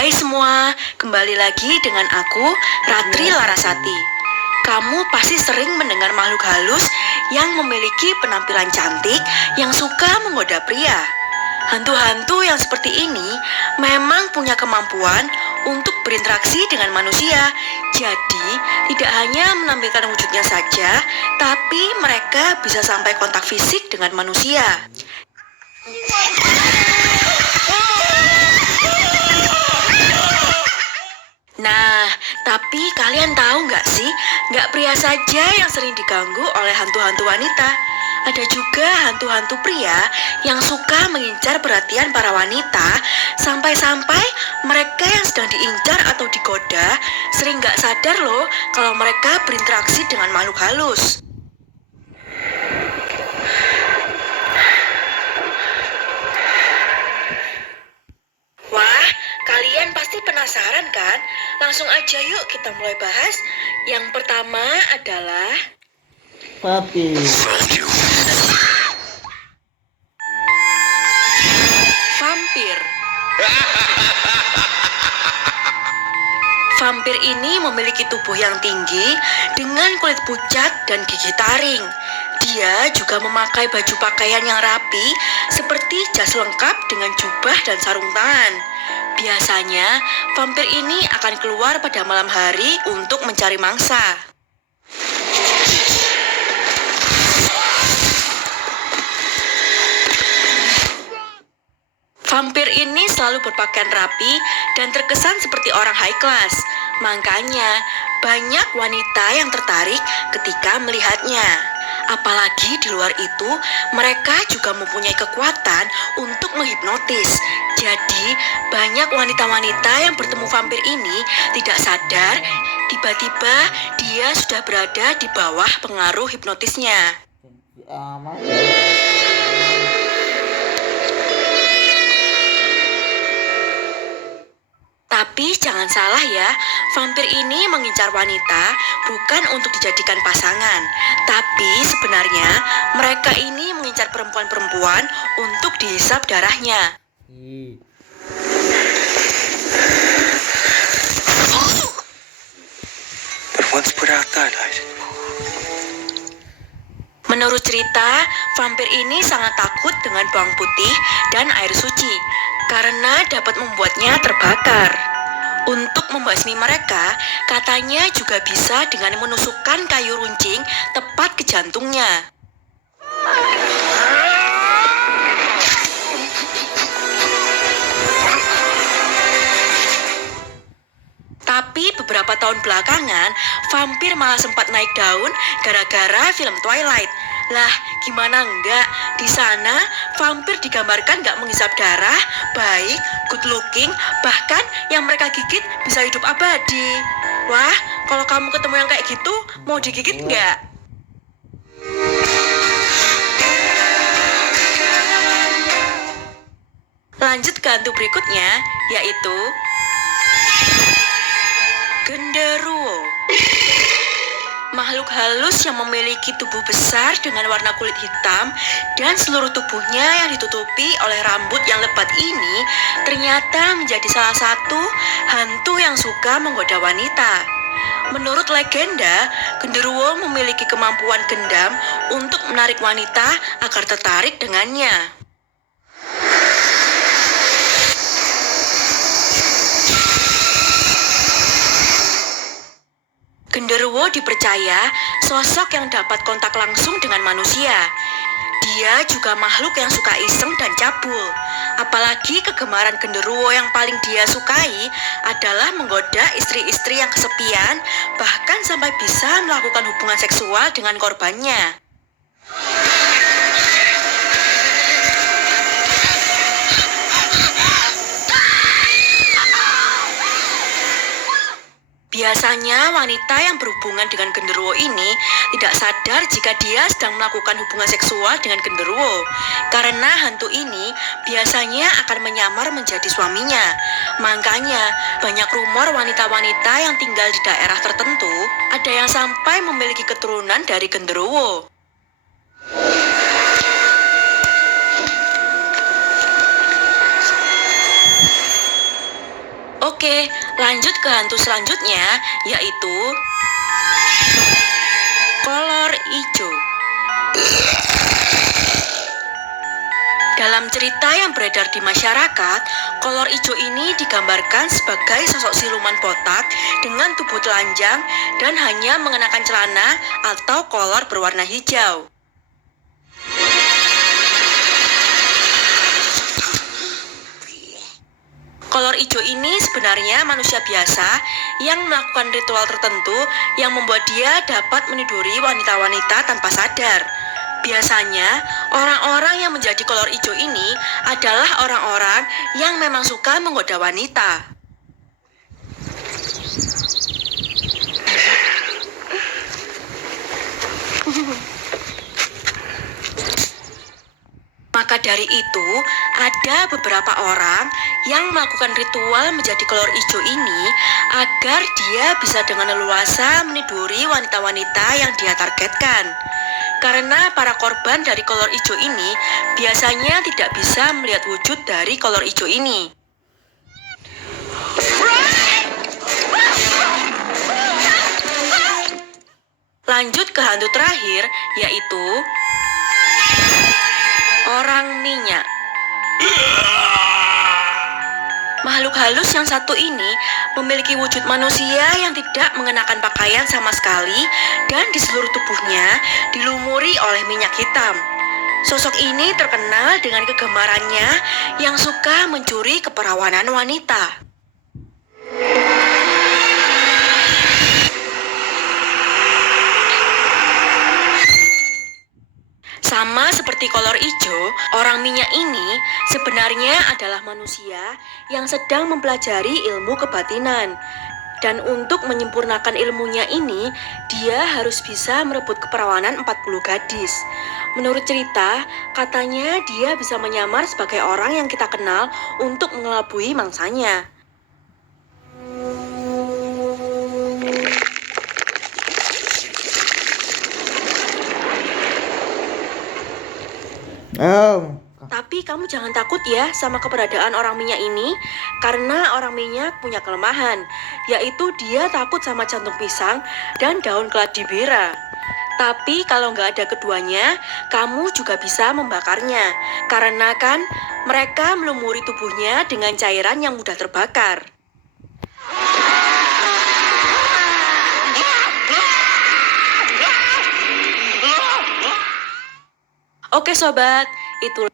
Hai semua, kembali lagi dengan aku, Ratri Larasati. Kamu pasti sering mendengar makhluk halus yang memiliki penampilan cantik yang suka menggoda pria. Hantu-hantu yang seperti ini memang punya kemampuan untuk berinteraksi dengan manusia. Jadi, tidak hanya menampilkan wujudnya saja, tapi mereka bisa sampai kontak fisik dengan manusia. Nah, tapi kalian tahu nggak sih, nggak pria saja yang sering diganggu oleh hantu-hantu wanita. Ada juga hantu-hantu pria yang suka mengincar perhatian para wanita, sampai-sampai mereka yang sedang diincar atau digoda sering nggak sadar loh kalau mereka berinteraksi dengan makhluk halus. Wah, kalian pasti penasaran kan? Langsung aja yuk kita mulai bahas. Yang pertama adalah Papi. vampir. Vampir ini memiliki tubuh yang tinggi dengan kulit pucat dan gigi taring. Dia juga memakai baju pakaian yang rapi seperti jas lengkap dengan jubah dan sarung tangan. Biasanya, vampir ini akan keluar pada malam hari untuk mencari mangsa. Vampir ini selalu berpakaian rapi dan terkesan seperti orang high class. Makanya, banyak wanita yang tertarik ketika melihatnya. Apalagi di luar itu, mereka juga mempunyai kekuatan untuk menghipnotis. Jadi, banyak wanita-wanita yang bertemu vampir ini tidak sadar, tiba-tiba dia sudah berada di bawah pengaruh hipnotisnya. Tapi jangan salah ya, vampir ini mengincar wanita bukan untuk dijadikan pasangan. Tapi sebenarnya mereka ini mengincar perempuan-perempuan untuk dihisap darahnya. Menurut cerita, vampir ini sangat takut dengan bawang putih dan air suci karena dapat membuatnya terbakar. Untuk membasmi mereka, katanya juga bisa dengan menusukkan kayu runcing tepat ke jantungnya. Tapi beberapa tahun belakangan, vampir malah sempat naik daun gara-gara film Twilight. Lah, gimana enggak? Di sana, vampir digambarkan enggak menghisap darah, baik, good looking, bahkan yang mereka gigit bisa hidup abadi. Wah, kalau kamu ketemu yang kayak gitu, mau digigit enggak? Lanjut ke hantu berikutnya, yaitu genderuwo. Makhluk halus yang memiliki tubuh besar dengan warna kulit hitam dan seluruh tubuhnya yang ditutupi oleh rambut yang lebat ini ternyata menjadi salah satu hantu yang suka menggoda wanita. Menurut legenda, genderuwo memiliki kemampuan gendam untuk menarik wanita agar tertarik dengannya. Genderuwo dipercaya sosok yang dapat kontak langsung dengan manusia. Dia juga makhluk yang suka iseng dan cabul. Apalagi kegemaran genderuwo yang paling dia sukai adalah menggoda istri-istri yang kesepian, bahkan sampai bisa melakukan hubungan seksual dengan korbannya. Biasanya wanita yang berhubungan dengan genderuwo ini tidak sadar jika dia sedang melakukan hubungan seksual dengan genderuwo. Karena hantu ini biasanya akan menyamar menjadi suaminya. Makanya banyak rumor wanita-wanita yang tinggal di daerah tertentu ada yang sampai memiliki keturunan dari genderuwo. Oke, lanjut ke hantu selanjutnya, yaitu kolor ijo. Dalam cerita yang beredar di masyarakat, kolor ijo ini digambarkan sebagai sosok siluman botak dengan tubuh telanjang dan hanya mengenakan celana atau kolor berwarna hijau. Kolor ijo ini sebenarnya manusia biasa yang melakukan ritual tertentu yang membuat dia dapat meniduri wanita-wanita tanpa sadar. Biasanya, orang-orang yang menjadi kolor ijo ini adalah orang-orang yang memang suka menggoda wanita. Maka dari itu, ada beberapa orang yang melakukan ritual menjadi kolor ijo ini agar dia bisa dengan leluasa meniduri wanita-wanita yang dia targetkan. Karena para korban dari kolor ijo ini biasanya tidak bisa melihat wujud dari kolor ijo ini. Lanjut ke hantu terakhir, yaitu orang minyak. Makhluk halus yang satu ini memiliki wujud manusia yang tidak mengenakan pakaian sama sekali dan di seluruh tubuhnya dilumuri oleh minyak hitam. Sosok ini terkenal dengan kegemarannya yang suka mencuri keperawanan wanita. Sama seperti kolor ijo, orang minyak ini sebenarnya adalah manusia yang sedang mempelajari ilmu kebatinan. Dan untuk menyempurnakan ilmunya ini, dia harus bisa merebut keperawanan 40 gadis. Menurut cerita, katanya dia bisa menyamar sebagai orang yang kita kenal untuk mengelabui mangsanya. Oh, Tapi kamu jangan takut ya sama keberadaan orang minyak ini, karena orang minyak punya kelemahan, yaitu dia takut sama jantung pisang dan daun keladi bira. Tapi kalau nggak ada keduanya, kamu juga bisa membakarnya, karena kan mereka melumuri tubuhnya dengan cairan yang mudah terbakar. Oke sobat, itu